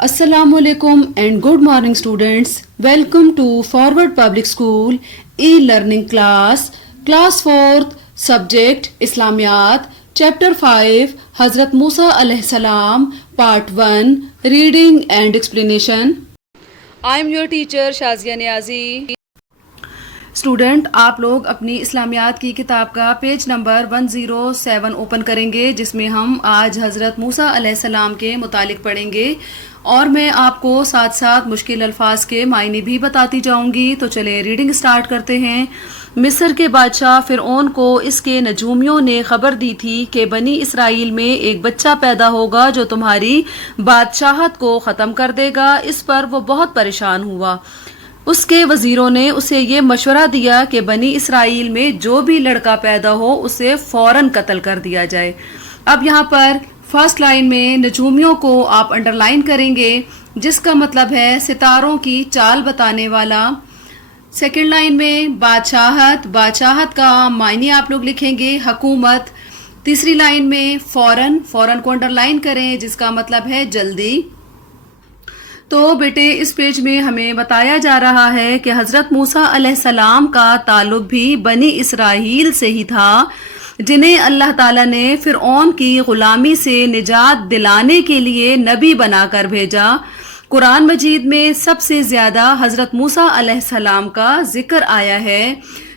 Assalamu alaikum and good morning students. Welcome to Forward Public School e-learning class 4th subject Islamiyat chapter 5 Hazrat Musa alayhi salam part 1 reading and explanation. I am your teacher Shazia Niazi. Student آپ لوگ اپنی اسلامیات کی کتاب کا page number 107 open کریں گے، جس میں ہم آج حضرت موسیٰ علیہ السلام کے متعلق پڑھیں گے اور میں آپ کو ساتھ ساتھ مشکل الفاظ کے معنی بھی بتاتی جاؤں گی۔ تو چلیں ریڈنگ سٹارٹ کرتے ہیں۔ مصر کے بادشاہ فرعون کو اس کے نجومیوں نے خبر دی تھی کہ بنی اسرائیل میں ایک بچہ پیدا ہوگا جو تمہاری بادشاہت کو ختم کر دے گا۔ اس پر وہ بہت پریشان ہوا۔ اس کے وزیروں نے اسے یہ مشورہ دیا کہ بنی اسرائیل میں جو بھی لڑکا پیدا ہو اسے فوراً قتل کر دیا جائے۔ اب یہاں پر فرسٹ لائن میں نجومیوں کو آپ انڈر لائن کریں گے، جس کا مطلب ہے ستاروں کی چال بتانے والا۔ سیکنڈ لائن میں بادشاہت کا معنی آپ لوگ لکھیں گے حکومت۔ تیسری لائن میں فوراً کو انڈر لائن کریں، جس کا مطلب ہے جلدی۔ تو بیٹے اس پیج میں ہمیں بتایا جا رہا ہے کہ حضرت موسیٰ علیہ السلام کا تعلق بھی بنی اسرائیل سے ہی تھا، جنہیں اللہ تعالیٰ نے فرعون کی غلامی سے نجات دلانے کے لیے نبی بنا کر بھیجا۔ قرآن مجید میں سب سے زیادہ حضرت موسیٰ علیہ السلام کا ذکر آیا ہے۔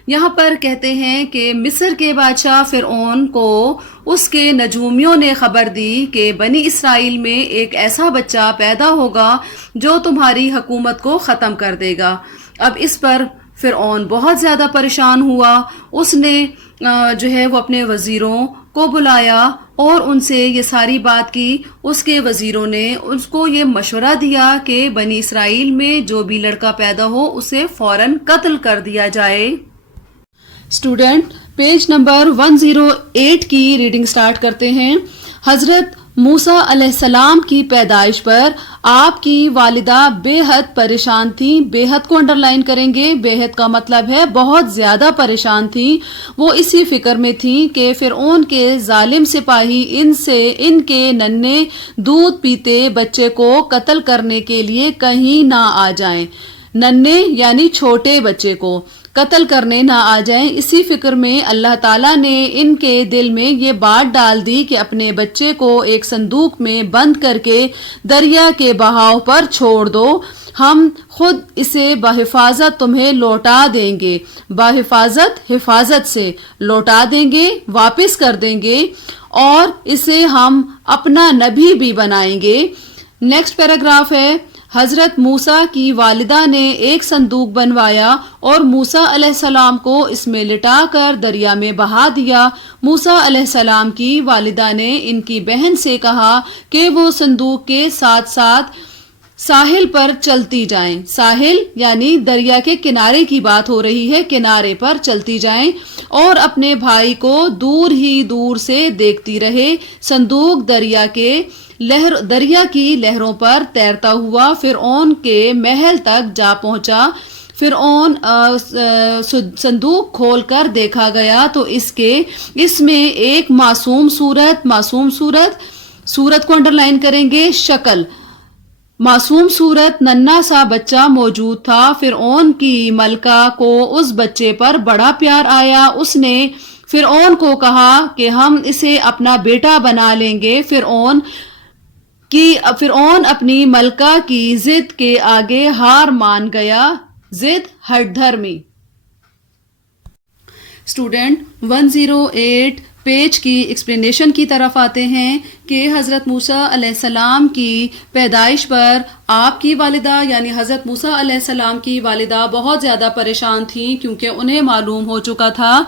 یہاں پر کہتے ہیں کہ مصر کے بادشاہ فرعون کو اس کے نجومیوں نے خبر دی کہ بنی اسرائیل میں ایک ایسا بچہ پیدا ہوگا جو تمہاری حکومت کو ختم کر دے گا۔ اب اس پر فرعون بہت زیادہ پریشان ہوا۔ اس نے وہ اپنے وزیروں کو بلایا اور ان سے یہ ساری بات کی۔ اس کے وزیروں نے اس کو یہ مشورہ دیا کہ بنی اسرائیل میں جو بھی لڑکا پیدا ہو اسے فوراً قتل کر دیا جائے۔ اسٹوڈنٹ پیج نمبر 108 کی ریڈنگ سٹارٹ کرتے ہیں۔ حضرت موسیٰ علیہ السلام کی پیدائش پر آپ کی والدہ بے حد پریشان تھیں۔ بے حد کو انڈر لائن کریں گے، بے حد کا مطلب ہے بہت زیادہ پریشان تھیں۔ وہ اسی فکر میں تھیں کہ فرعون کے ظالم سپاہی ان کے ننھے دودھ پیتے بچے کو قتل کرنے کے لیے کہیں نہ آ جائیں۔ ننھے یعنی چھوٹے بچے کو قتل کرنے نہ آ جائیں۔ اسی فکر میں اللہ تعالیٰ نے ان کے دل میں یہ بات ڈال دی کہ اپنے بچے کو ایک صندوق میں بند کر کے دریا کے بہاؤ پر چھوڑ دو، ہم خود اسے بحفاظت تمہیں لوٹا دیں گے۔ حفاظت سے لوٹا دیں گے، واپس کر دیں گے، اور اسے ہم اپنا نبی بھی بنائیں گے۔ نیکسٹ پیراگراف ہے، حضرت موسیٰ کی والدہ نے ایک صندوق بنوایا اور موسیٰ علیہ السلام کو اس میں لٹا کر دریا میں بہا دیا۔ موسیٰ علیہ السلام کی والدہ نے ان کی بہن سے کہا کہ وہ صندوق کے ساتھ ساتھ ساحل پر چلتی جائیں۔ ساحل یعنی دریا کے کنارے کی بات ہو رہی ہے، کنارے پر چلتی جائیں اور اپنے بھائی کو دور سے دیکھتی رہے۔ صندوق دریا کی لہروں پر تیرتا ہوا فرعون کے محل تک جا پہنچا۔ فرعون صندوق کھول کر دیکھا گیا تو اس میں ایک معصوم صورت کو انڈر لائن کریں گے، شکل معصوم صورت ننھا سا بچہ موجود تھا۔ فرعون کی ملکہ کو اس بچے پر بڑا پیار آیا۔ اس نے فرعون کو کہا کہ ہم اسے اپنا بیٹا بنا لیں گے۔ فرعون اپنی ملکہ کی ضد کے آگے ہار مان گیا۔ ضد ہٹ دھرمی۔ اسٹوڈنٹ 108 پیج کی ایکسپلینیشن کی طرف آتے ہیں کہ حضرت موسیٰ علیہ السلام کی پیدائش پر آپ کی والدہ یعنی حضرت موسیٰ علیہ السلام کی والدہ بہت زیادہ پریشان تھیں، کیونکہ انہیں معلوم ہو چکا تھا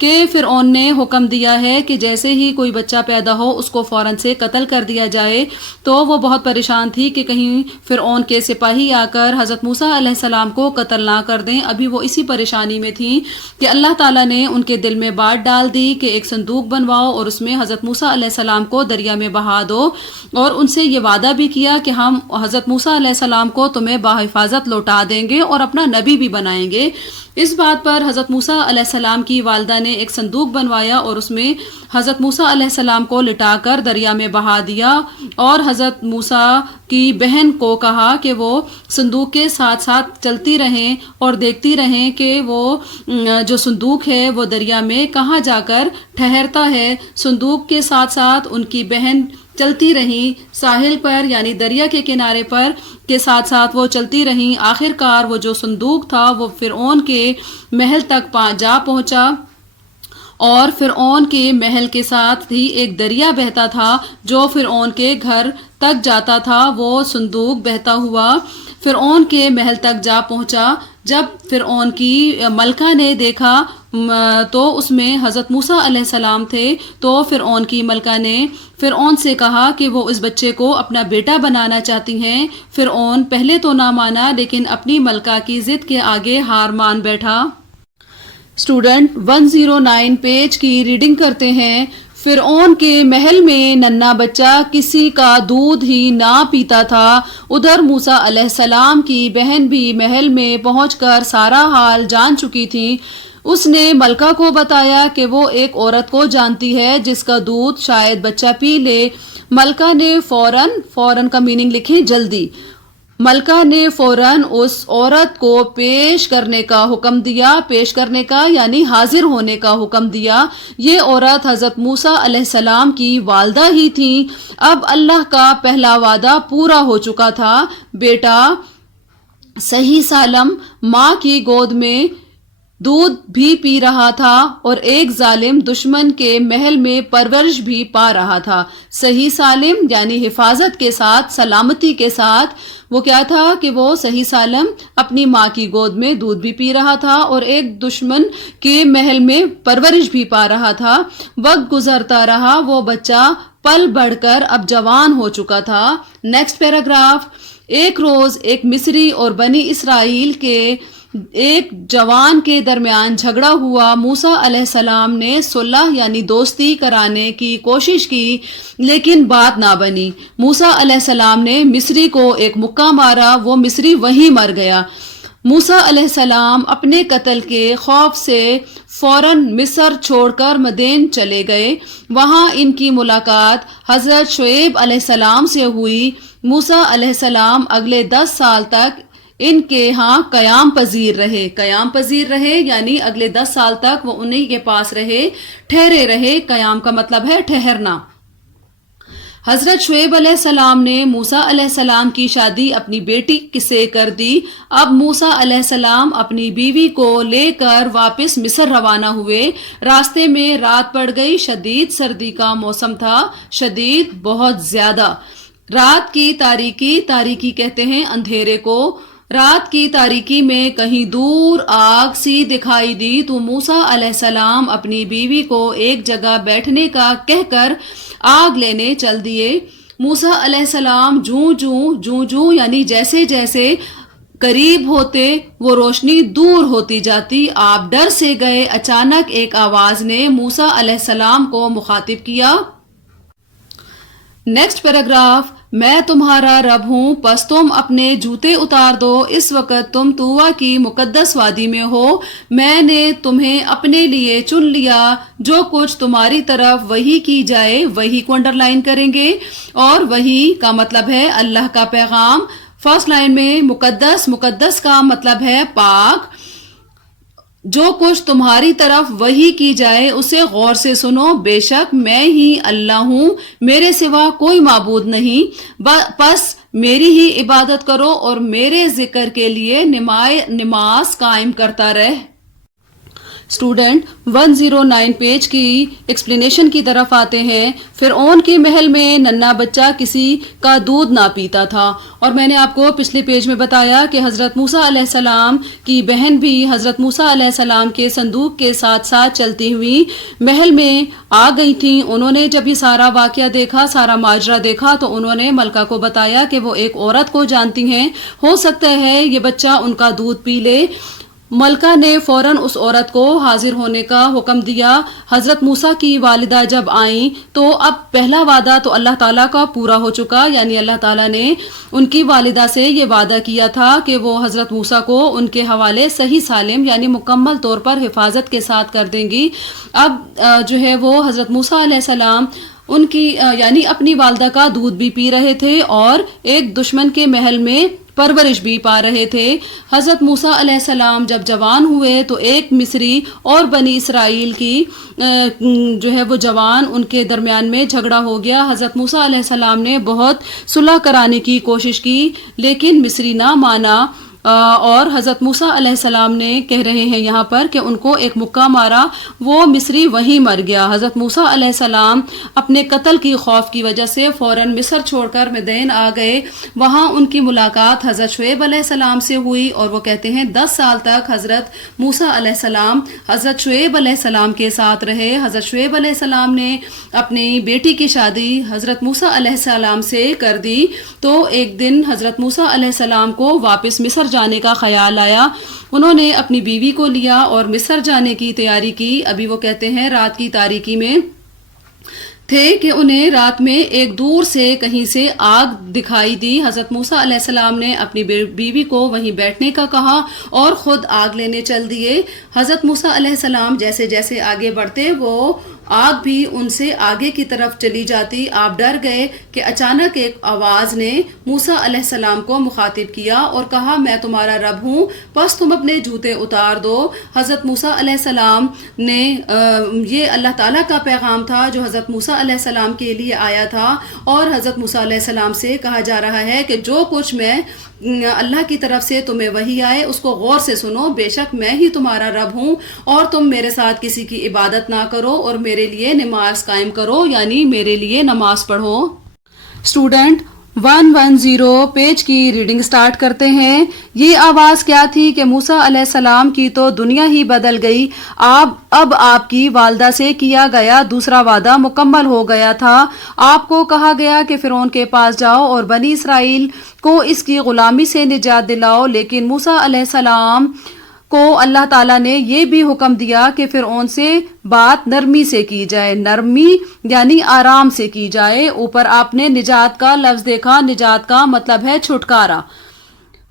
کہ فرعون نے حکم دیا ہے کہ جیسے ہی کوئی بچہ پیدا ہو اس کو فوراً سے قتل کر دیا جائے۔ تو وہ بہت پریشان تھی کہ کہیں فرعون کے سپاہی آ کر حضرت موسیٰ علیہ السلام کو قتل نہ کر دیں۔ ابھی وہ اسی پریشانی میں تھیں کہ اللہ تعالیٰ نے ان کے دل میں بات ڈال دی کہ ایک صندوق بنواؤ اور اس میں حضرت موسیٰ علیہ السلام کو دریا میں بہا دو، اور ان سے یہ وعدہ بھی کیا کہ ہم حضرت موسیٰ علیہ السلام کو تمہیں بحفاظت لوٹا دیں گے اور اپنا نبی بھی بنائیں گے۔ اس بات پر حضرت موسیٰ علیہ السلام کی والدہ نے نے ایک صندوق بنوایا اور اس میں حضرت موسیٰ علیہ السلام کو لٹا کر دریا میں بہا دیا، اور حضرت موسیٰ کی بہن کو کہا کہ وہ صندوق کے ساتھ ساتھ چلتی رہیں اور دیکھتی رہیں کہ وہ جو صندوق ہے وہ دریا میں کہاں جا کر ٹھہرتا ہے۔ صندوق کے ساتھ ساتھ ان کی بہن چلتی رہیں ساحل پر، یعنی دریا کے کنارے پر کے ساتھ ساتھ وہ چلتی رہیں۔ آخر کار وہ جو صندوق تھا وہ فرعون کے محل تک جا پہنچا، اور فرعون کے محل کے ساتھ ہی ایک دریا بہتا تھا جو فرعون کے گھر تک جاتا تھا۔ وہ صندوق بہتا ہوا فرعون کے محل تک جا پہنچا۔ جب فرعون کی ملکہ نے دیکھا تو اس میں حضرت موسیٰ علیہ السلام تھے، تو فرعون کی ملکہ نے فرعون سے کہا کہ وہ اس بچے کو اپنا بیٹا بنانا چاہتی ہیں۔ فرعون پہلے تو نہ مانا، لیکن اپنی ملکہ کی ضد کے آگے ہار مان بیٹھا۔ اسٹوڈنٹ 109 پیج کی ریڈنگ کرتے ہیں۔ فرعون کے محل میں ننھا بچہ کسی کا دودھ ہی نہ پیتا تھا۔ ادھر موسیٰ علیہ السلام کی بہن بھی محل میں پہنچ کر سارا حال جان چکی تھی۔ اس نے ملکہ کو بتایا کہ وہ ایک عورت کو جانتی ہے جس کا دودھ شاید بچہ پی لے۔ ملکہ نے فوراً کا میننگ لکھیں جلدی۔ ملکہ نے فوراً اس عورت کو پیش کرنے کا حکم دیا۔ پیش کرنے کا یعنی حاضر ہونے کا حکم دیا۔ یہ عورت حضرت موسیٰ علیہ السلام کی والدہ ہی تھی۔ اب اللہ کا پہلا وعدہ پورا ہو چکا تھا۔ بیٹا صحیح سالم ماں کی گود میں دودھ بھی پی رہا تھا اور ایک ظالم دشمن کے محل میں پرورش بھی پا رہا تھا۔ صحیح سالم یعنی حفاظت کے ساتھ، سلامتی کے ساتھ۔ وہ کیا تھا کہ وہ صحیح سالم اپنی ماں کی گود میں دودھ بھی پی رہا تھا اور ایک دشمن کے محل میں پرورش بھی پا رہا تھا۔ وقت گزرتا رہا، وہ بچہ پل بڑھ کر اب جوان ہو چکا تھا۔ Next paragraph. ایک روز ایک مصری اور بنی اسرائیل کے ایک جوان کے درمیان جھگڑا ہوا۔ موسیٰ علیہ السلام نے صلح یعنی دوستی کرانے کی کوشش کی، لیکن بات نہ بنی۔ موسیٰ علیہ السلام نے مصری کو ایک مکہ مارا، وہ مصری وہیں مر گیا۔ موسیٰ علیہ السلام اپنے قتل کے خوف سے فوراً مصر چھوڑ کر مدین چلے گئے۔ وہاں ان کی ملاقات حضرت شعیب علیہ السلام سے ہوئی۔ موسیٰ علیہ السلام اگلے 10 سال تک ان کے ہاں قیام پذیر رہے یعنی اگلے 10 سال تک وہ انہی کے پاس رہے، ٹھہرے رہے۔ قیام کا مطلب ہے ٹھہرنا۔ حضرت شعیب علیہ السلام نے موسیٰ علیہ السلام کی شادی اپنی بیٹی سے کر دی۔ اب موسیٰ علیہ السلام اپنی بیوی کو لے کر واپس مصر روانہ ہوئے۔ راستے میں رات پڑ گئی، شدید سردی کا موسم تھا، شدید بہت زیادہ۔ رات کی تاریکی کہتے ہیں اندھیرے کو۔ رات کی تاریکی میں کہیں دور آگ سی دکھائی دی تو موسیٰ علیہ السلام اپنی بیوی کو ایک جگہ بیٹھنے کا کہہ کر آگ لینے چل دیے۔ موسیٰ علیہ السلام جوں یعنی جیسے جیسے قریب ہوتے وہ روشنی دور ہوتی جاتی۔ آپ ڈر سے گئے۔ اچانک ایک آواز نے موسیٰ علیہ السلام کو مخاطب کیا۔ Next paragraph. میں تمہارا رب ہوں، پس تم اپنے جوتے اتار دو۔ اس وقت تم طوٰ کی مقدس وادی میں ہو۔ میں نے تمہیں اپنے لیے چن لیا۔ جو کچھ تمہاری طرف وحی کی جائے، وحی کو انڈر لائن کریں گے، اور وحی کا مطلب ہے اللہ کا پیغام۔ فرسٹ لائن میں مقدس کا مطلب ہے پاک۔ جو کچھ تمہاری طرف وحی کی جائے اسے غور سے سنو۔ بے شک میں ہی اللہ ہوں، میرے سوا کوئی معبود نہیں، پس میری ہی عبادت کرو اور میرے ذکر کے لیے نماز قائم کرتا رہ۔ اسٹوڈنٹ 109 پیج کی ایکسپلینیشن کی طرف آتے ہیں۔ فرعون کے محل میں ننھا بچہ کسی کا دودھ نہ پیتا تھا، اور میں نے آپ کو پچھلے پیج میں بتایا کہ حضرت موسیٰ علیہ السلام کی بہن بھی حضرت موسیٰ علیہ السلام کے صندوق کے ساتھ ساتھ چلتی ہوئی محل میں آ گئی تھیں۔ انہوں نے جب یہ سارا واقعہ دیکھا، سارا ماجرا دیکھا، تو انہوں نے ملکہ کو بتایا کہ وہ ایک عورت کو جانتی ہیں، ہو سکتا ہے یہ بچہ ان کا دودھ پی لے۔ ملکہ نے فوراً اس عورت کو حاضر ہونے کا حکم دیا. حضرت موسیٰ کی والدہ جب آئیں تو اب پہلا وعدہ تو اللہ تعالیٰ کا پورا ہو چکا، یعنی اللہ تعالیٰ نے ان کی والدہ سے یہ وعدہ کیا تھا کہ وہ حضرت موسیٰ کو ان کے حوالے صحیح سالم یعنی مکمل طور پر حفاظت کے ساتھ کر دیں گی. اب جو ہے وہ حضرت موسیٰ علیہ السلام ان کی یعنی اپنی والدہ کا دودھ بھی پی رہے تھے اور ایک دشمن کے محل میں پرورش بھی پا رہے تھے. حضرت موسیٰ علیہ السلام جب جوان ہوئے تو ایک مصری اور بنی اسرائیل کی جو ہے وہ جوان ان کے درمیان میں جھگڑا ہو گیا. حضرت موسیٰ علیہ السلام نے بہت صلح کرانے کی کوشش کی لیکن مصری نہ مانا، اور حضرت موسیٰ علیہ السلام نے کہہ رہے ہیں یہاں پر کہ ان کو ایک مکہ مارا، وہ مصری وہیں مر گیا. حضرت موسیٰ علیہ السلام اپنے قتل کی خوف کی وجہ سے فوراً مصر چھوڑ کر مدین آ گئے. وہاں ان کی ملاقات حضرت شعیب علیہ السلام سے ہوئی اور وہ کہتے ہیں 10 سال تک حضرت موسیٰ علیہ السلام حضرت شعیب علیہ السلام کے ساتھ رہے. حضرت شعیب علیہ السلام نے اپنی بیٹی کی شادی حضرت موسیٰ علیہ السلام سے کر دی. تو ایک دن حضرت موسیٰ علیہ السلام کو واپس مصر جانے کا خیال آیا. انہوں نے اپنی بیوی کو لیا اور مصر جانے کی تیاری کی. ابھی وہ کہتے ہیں رات کی تاریکی میں تھے کہ انہیں رات میں ایک دور سے کہیں سے آگ دکھائی دی. حضرت موسیٰ علیہ السلام نے اپنی بیوی کو وہیں بیٹھنے کا کہا اور خود آگ لینے چل دیے. حضرت موسیٰ علیہ السلام جیسے جیسے آگے بڑھتے وہ آگ بھی ان سے آگے کی طرف چلی جاتی. آپ ڈر گئے کہ اچانک ایک آواز نے موسیٰ علیہ السلام کو مخاطب کیا اور کہا میں تمہارا رب ہوں، پس تم اپنے جوتے اتار دو. حضرت موسیٰ علیہ السلام نے یہ اللہ تعالیٰ کا پیغام تھا جو حضرت موسیٰ علیہ السلام کے لیے آیا تھا، اور حضرت موسیٰ علیہ السلام سے کہا جا رہا ہے کہ جو کچھ میں اللہ کی طرف سے تمہیں وحی آئے اس کو غور سے سنو. بے شک میں ہی تمہارا رب ہوں اور تم میرے ساتھ کسی کی عبادت نہ کرو اور میرے لیے نماز قائم کرو، یعنی میرے لیے نماز پڑھو. اسٹوڈنٹ 110 پیج کی ریڈنگ سٹارٹ کرتے ہیں. یہ آواز کیا تھی کہ موسیٰ علیہ السلام کی تو دنیا ہی بدل گئی. اب آپ کی والدہ سے کیا گیا دوسرا وعدہ مکمل ہو گیا تھا. آپ کو کہا گیا کہ فرعون کے پاس جاؤ اور بنی اسرائیل کو اس کی غلامی سے نجات دلاؤ، لیکن موسیٰ علیہ السلام کو اللہ تعالیٰ نے یہ بھی حکم دیا کہ فرعون سے بات نرمی سے کی جائے. نرمی یعنی آرام سے کی جائے. اوپر آپ نے نجات کا لفظ دیکھا، نجات کا مطلب ہے چھٹکارا.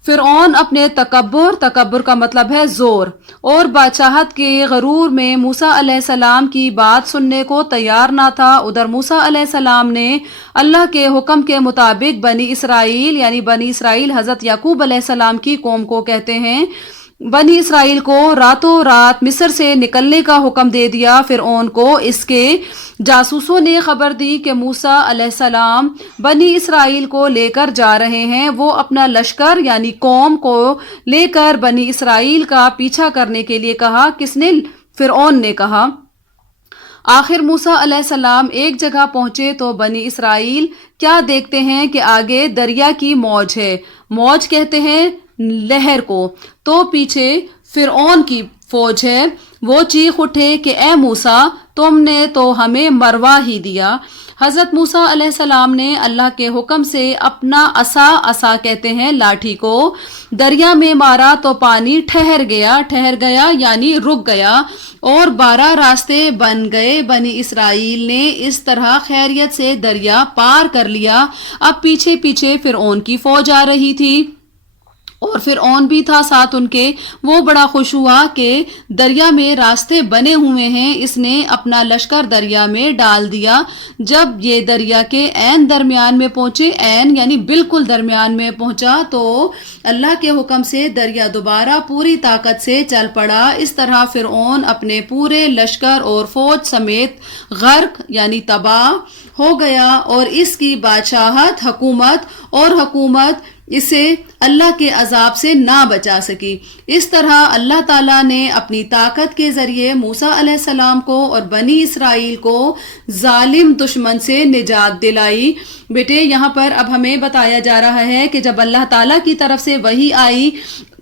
فرعون اپنے تکبر کا مطلب ہے زور اور بادشاہت کے غرور میں موسیٰ علیہ السلام کی بات سننے کو تیار نہ تھا. ادھر موسیٰ علیہ السلام نے اللہ کے حکم کے مطابق بنی اسرائیل یعنی بنی اسرائیل حضرت یعقوب علیہ السلام کی قوم کو کہتے ہیں، بنی اسرائیل کو راتوں رات مصر سے نکلنے کا حکم دے دیا. فرعون کو اس کے جاسوسوں نے خبر دی کہ موسیٰ علیہ السلام بنی اسرائیل کو لے کر جا رہے ہیں. وہ اپنا لشکر یعنی قوم کو لے کر بنی اسرائیل کا پیچھا کرنے کے لیے کہا. کس نے؟ فرعون نے کہا. آخر موسیٰ علیہ السلام ایک جگہ پہنچے تو بنی اسرائیل کیا دیکھتے ہیں کہ آگے دریا کی موج ہے. موج کہتے ہیں لہر کو. تو پیچھے فرعون کی فوج ہے. وہ چیخ اٹھے کہ اے موسیٰ تم نے تو ہمیں مروا ہی دیا. حضرت موسیٰ علیہ السلام نے اللہ کے حکم سے اپنا عصا کہتے ہیں لاٹھی کو دریا میں مارا تو پانی ٹھہر گیا یعنی رک گیا اور 12 راستے بن گئے. بنی اسرائیل نے اس طرح خیریت سے دریا پار کر لیا. اب پیچھے پیچھے فرعون کی فوج آ رہی تھی اور فرعون بھی تھا ساتھ ان کے. وہ بڑا خوش ہوا کہ دریا میں راستے بنے ہوئے ہیں. اس نے اپنا لشکر دریا میں ڈال دیا. جب یہ دریا کے عین درمیان میں پہنچے، عین یعنی بالکل درمیان میں پہنچا، تو اللہ کے حکم سے دریا دوبارہ پوری طاقت سے چل پڑا. اس طرح فرعون اپنے پورے لشکر اور فوج سمیت غرق یعنی تباہ ہو گیا اور اس کی بادشاہت حکومت اسے اللہ کے عذاب سے نہ بچا سکی. اس طرح اللہ تعالیٰ نے اپنی طاقت کے ذریعے موسیٰ علیہ السلام کو اور بنی اسرائیل کو ظالم دشمن سے نجات دلائی. بیٹے یہاں پر اب ہمیں بتایا جا رہا ہے کہ جب اللہ تعالیٰ کی طرف سے وحی آئی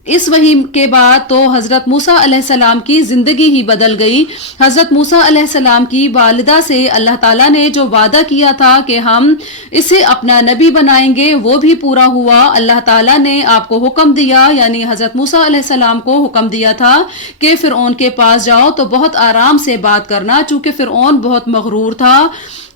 اس وحی کے بعد تو حضرت موسیٰ علیہ السلام کی زندگی ہی بدل گئی. حضرت موسیٰ علیہ السلام کی والدہ سے اللہ تعالیٰ نے جو وعدہ کیا تھا کہ ہم اسے اپنا نبی بنائیں گے وہ بھی پورا ہوا. اللہ تعالیٰ نے آپ کو حکم دیا، یعنی حضرت موسیٰ علیہ السلام کو حکم دیا تھا کہ فرعون کے پاس جاؤ تو بہت آرام سے بات کرنا، چونکہ فرعون بہت مغرور تھا،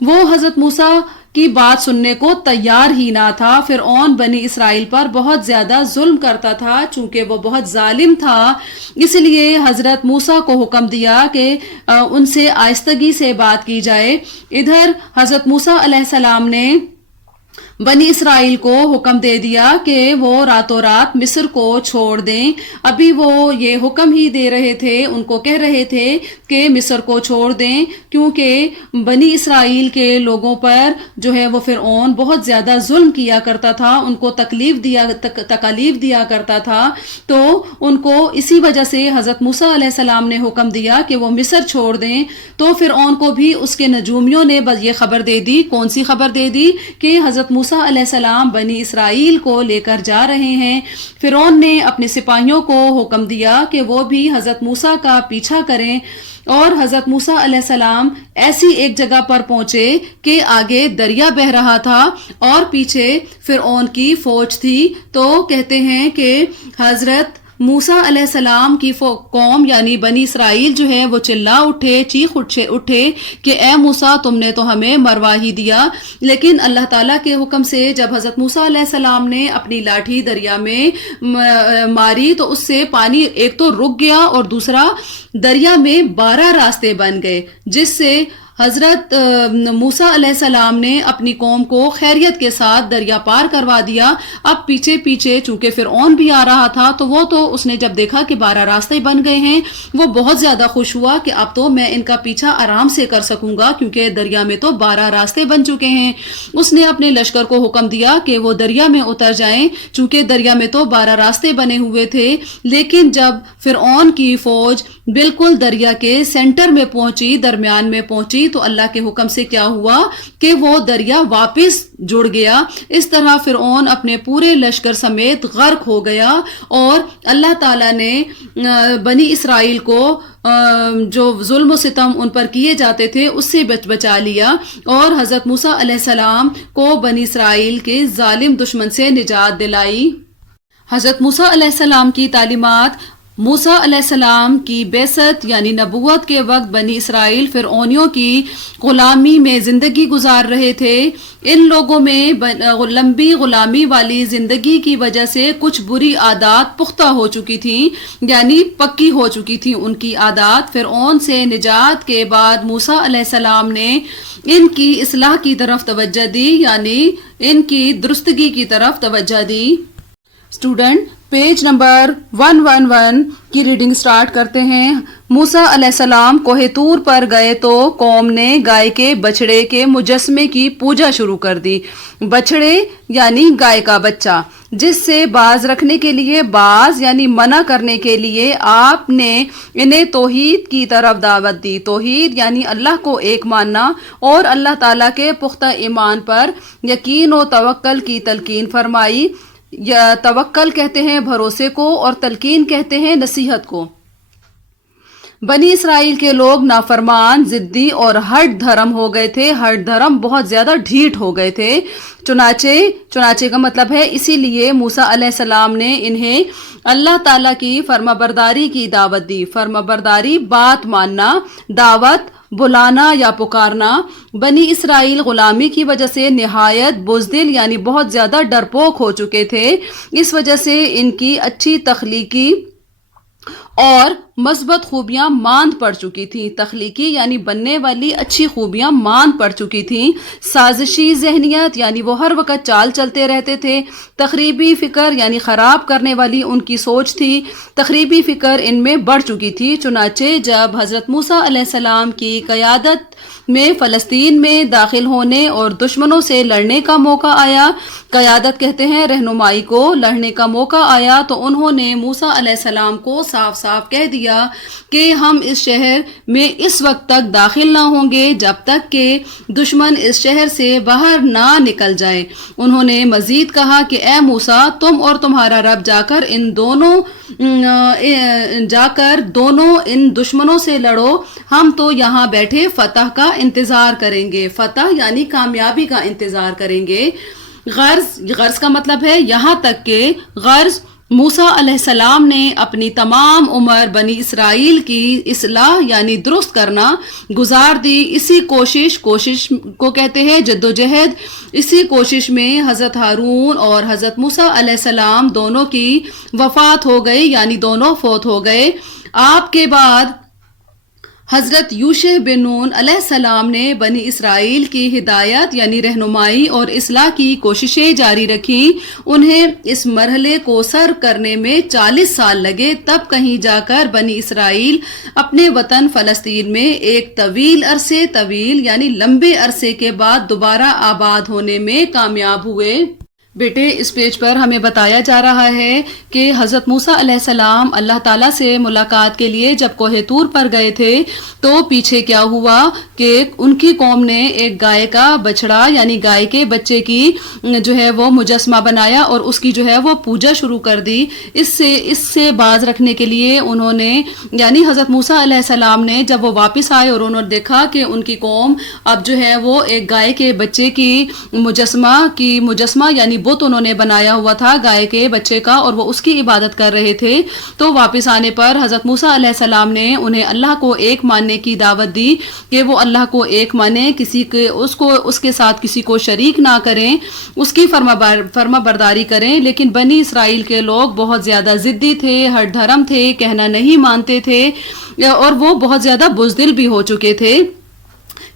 وہ حضرت موسیٰ کی بات سننے کو تیار ہی نہ تھا. فرعون بنی اسرائیل پر بہت زیادہ ظلم کرتا تھا چونکہ وہ بہت ظالم تھا، اس لیے حضرت موسیٰ کو حکم دیا کہ ان سے آہستگی سے بات کی جائے. ادھر حضرت موسیٰ علیہ السلام نے بنی اسرائیل کو حکم دے دیا کہ وہ راتوں رات مصر کو چھوڑ دیں. ابھی وہ یہ حکم ہی دے رہے تھے، ان کو کہہ رہے تھے کہ مصر کو چھوڑ دیں، کیونکہ بنی اسرائیل کے لوگوں پر جو ہے وہ فرعون بہت زیادہ ظلم کیا کرتا تھا، ان کو تکالیف دیا کرتا تھا. تو ان کو اسی وجہ سے حضرت موسیٰ علیہ السلام نے حکم دیا کہ وہ مصر چھوڑ دیں. تو فرعون کو بھی اس کے نجومیوں نے بس یہ خبر دے دی. کون سی خبر دے دی؟ کہ حضرت موسیٰ علیہ السلام بنی اسرائیل کو لے کر جا رہے ہیں. فرعون نے اپنے سپاہیوں کو حکم دیا کہ وہ بھی حضرت موسیٰ کا پیچھا کریں، اور حضرت موسیٰ علیہ السلام ایسی ایک جگہ پر پہنچے کہ آگے دریا بہہ رہا تھا اور پیچھے فرعون کی فوج تھی. تو کہتے ہیں کہ حضرت موسیٰ علیہ السلام کی قوم یعنی بنی اسرائیل جو ہے وہ چلا اٹھے، چیخ اٹھے کہ اے موسیٰ تم نے تو ہمیں مروا ہی دیا. لیکن اللہ تعالیٰ کے حکم سے جب حضرت موسیٰ علیہ السلام نے اپنی لاٹھی دریا میں ماری تو اس سے پانی ایک تو رک گیا اور دوسرا دریا میں 12 راستے بن گئے، جس سے حضرت موسیٰ علیہ السلام نے اپنی قوم کو خیریت کے ساتھ دریا پار کروا دیا. اب پیچھے پیچھے چونکہ فرعون بھی آ رہا تھا تو اس نے جب دیکھا کہ 12 راستے بن گئے ہیں وہ بہت زیادہ خوش ہوا کہ اب تو میں ان کا پیچھا آرام سے کر سکوں گا، کیونکہ دریا میں تو 12 راستے بن چکے ہیں. اس نے اپنے لشکر کو حکم دیا کہ وہ دریا میں اتر جائیں، چونکہ دریا میں تو 12 راستے بنے ہوئے تھے. لیکن جب فرعون کی فوج بالکل دریا کے سینٹر میں پہنچی، درمیان میں پہنچی، تو اللہ کے حکم سے کیا ہوا کہ وہ دریا واپس جڑ گیا. اس طرح فرعون اپنے پورے لشکر سمیت غرق ہو گیا، اور اللہ تعالیٰ نے بنی اسرائیل کو جو ظلم و ستم ان پر کیے جاتے تھے اس سے بچا لیا، اور حضرت موسیٰ علیہ السلام کو بنی اسرائیل کے ظالم دشمن سے نجات دلائی. حضرت موسیٰ علیہ السلام کی تعلیمات. موسیٰ علیہ السلام کی بعثت یعنی نبوت کے وقت بنی اسرائیل فرعونیوں کی غلامی میں زندگی گزار رہے تھے. ان لوگوں میں لمبی غلامی والی زندگی کی وجہ سے کچھ بری عادات پختہ ہو چکی تھیں، یعنی پکی ہو چکی تھیں ان کی عادات. فرعون سے نجات کے بعد موسیٰ علیہ السلام نے ان کی اصلاح کی طرف توجہ دی، یعنی ان کی درستگی کی طرف توجہ دی. اسٹوڈنٹ پیج نمبر 111 کی ریڈنگ سٹارٹ کرتے ہیں. موسیٰ علیہ السلام کوہ طور پر گئے تو قوم نے گائے کے بچڑے کے مجسمے کی پوجا شروع کر دی. بچڑے یعنی گائے کا بچہ، جس سے باز رکھنے کے لیے، باز یعنی منع کرنے کے لیے آپ نے انہیں توحید کی طرف دعوت دی. توحید یعنی اللہ کو ایک ماننا اور اللہ تعالیٰ کے پختہ ایمان پر یقین و توکل کی تلقین فرمائی. یا توکل کہتے ہیں بھروسے کو اور تلقین کہتے ہیں نصیحت کو. بنی اسرائیل کے لوگ نافرمان، ضدی اور ہٹ دھرم ہو گئے تھے. ہٹ دھرم بہت زیادہ ڈھیٹ ہو گئے تھے. چنانچہ کا مطلب ہے اسی لیے موسیٰ علیہ السلام نے انہیں اللہ تعالیٰ کی فرما برداری کی دعوت دی. فرما برداری بات ماننا، دعوت بلانا یا پکارنا. بنی اسرائیل غلامی کی وجہ سے نہایت بزدل یعنی بہت زیادہ ڈرپوک ہو چکے تھے. اس وجہ سے ان کی اچھی تخلیقی اور مثبت خوبیاں ماند پڑ چکی تھیں. تخلیقی یعنی بننے والی اچھی خوبیاں ماند پڑ چکی تھیں. سازشی ذہنیت یعنی وہ ہر وقت چال چلتے رہتے تھے. تخریبی فکر یعنی خراب کرنے والی ان کی سوچ تھی. تخریبی فکر ان میں بڑھ چکی تھی. چنانچہ جب حضرت موسیٰ علیہ السلام کی قیادت میں فلسطین میں داخل ہونے اور دشمنوں سے لڑنے کا موقع آیا، قیادت کہتے ہیں رہنمائی کو، لڑنے کا موقع آیا، تو انہوں نے موسیٰ علیہ السلام کو صاف صاف کہہ دیا دیا کہ ہم اس شہر میں اس وقت تک داخل نہ ہوں گے جب تک کہ دشمن اس شہر سے باہر نہ نکل جائیں۔ انہوں نے مزید کہا کہ اے موسیٰ، تم اور تمہارا رب جا کر دونوں ان دشمنوں سے لڑو، ہم تو یہاں بیٹھے فتح کا انتظار کریں گے۔ فتح یعنی کامیابی کا انتظار کریں گے۔ غرض کا مطلب ہے یہاں تک کہ غرض موسیٰ علیہ السلام نے اپنی تمام عمر بنی اسرائیل کی اصلاح یعنی درست کرنا گزار دی۔ اسی کوشش کو کہتے ہیں جد و جہد۔ اسی کوشش میں حضرت ہارون اور حضرت موسیٰ علیہ السلام دونوں کی وفات ہو گئی یعنی دونوں فوت ہو گئے۔ آپ کے بعد حضرت یوشع بن نون علیہ السلام نے بنی اسرائیل کی ہدایت یعنی رہنمائی اور اصلاح کی کوششیں جاری رکھیں۔ انہیں اس مرحلے کو سر کرنے میں 40 سال لگے، تب کہیں جا کر بنی اسرائیل اپنے وطن فلسطین میں ایک طویل یعنی لمبے عرصے کے بعد دوبارہ آباد ہونے میں کامیاب ہوئے۔ بیٹے اس پیج پر ہمیں بتایا جا رہا ہے کہ حضرت موسیٰ علیہ السلام اللہ تعالیٰ سے ملاقات کے لیے جب کوہ طور پر گئے تھے تو پیچھے کیا ہوا کہ ان کی قوم نے ایک گائے کا بچڑا یعنی گائے کے بچے کی جو ہے وہ مجسمہ بنایا اور اس کی جو ہے وہ پوجا شروع کر دی۔ اس سے باز رکھنے کے لیے انہوں نے یعنی حضرت موسیٰ علیہ السلام نے جب وہ واپس آئے اور انہوں نے دیکھا کہ ان کی قوم اب جو ہے وہ ایک گائے کے بچے کی مجسمہ یعنی بت انہوں نے بنایا ہوا تھا گائے کے بچے کا اور وہ اس کی عبادت کر رہے تھے، تو واپس آنے پر حضرت موسیٰ علیہ السلام نے انہیں اللہ کو ایک ماننے کی دعوت دی کہ وہ اللہ کو ایک مانے، اس کے ساتھ کسی کو شریک نہ کریں، اس کی فرما برداری کریں۔ لیکن بنی اسرائیل کے لوگ بہت زیادہ ضدی تھے، ہٹ دھرم تھے، کہنا نہیں مانتے تھے اور وہ بہت زیادہ بزدل بھی ہو چکے تھے۔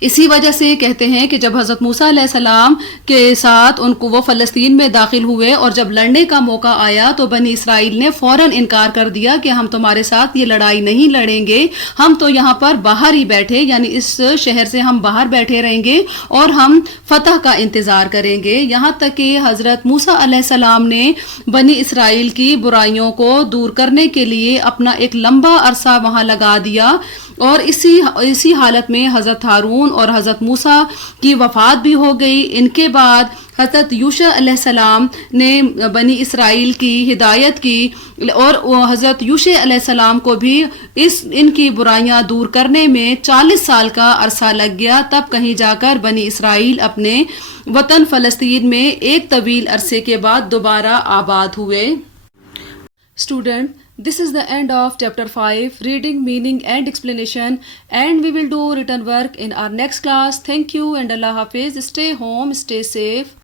اسی وجہ سے کہتے ہیں کہ جب حضرت موسیٰ علیہ السلام کے ساتھ ان کو وہ فلسطین میں داخل ہوئے اور جب لڑنے کا موقع آیا تو بنی اسرائیل نے فوراً انکار کر دیا کہ ہم تمہارے ساتھ یہ لڑائی نہیں لڑیں گے، ہم تو یہاں پر باہر ہی بیٹھے یعنی اس شہر سے ہم باہر بیٹھے رہیں گے اور ہم فتح کا انتظار کریں گے۔ یہاں تک کہ حضرت موسیٰ علیہ السلام نے بنی اسرائیل کی برائیوں کو دور کرنے کے لیے اپنا ایک لمبا عرصہ وہاں لگا دیا اور اسی حالت میں حضرت ہارون اور حضرت موسیٰ کی وفات بھی ہو گئی۔ ان کے بعد حضرت یوشع علیہ السلام نے بنی اسرائیل کی ہدایت کی اور حضرت یوشع علیہ السلام کو بھی ان کی برائیاں دور کرنے میں 40 سال کا عرصہ لگ گیا، تب کہیں جا کر بنی اسرائیل اپنے وطن فلسطین میں ایک طویل عرصے کے بعد دوبارہ آباد ہوئے۔ Student, this is the end of chapter 5, reading, meaning and explanation, and we will do written work in our next class. Thank you and Allah Hafiz. Stay home, stay safe.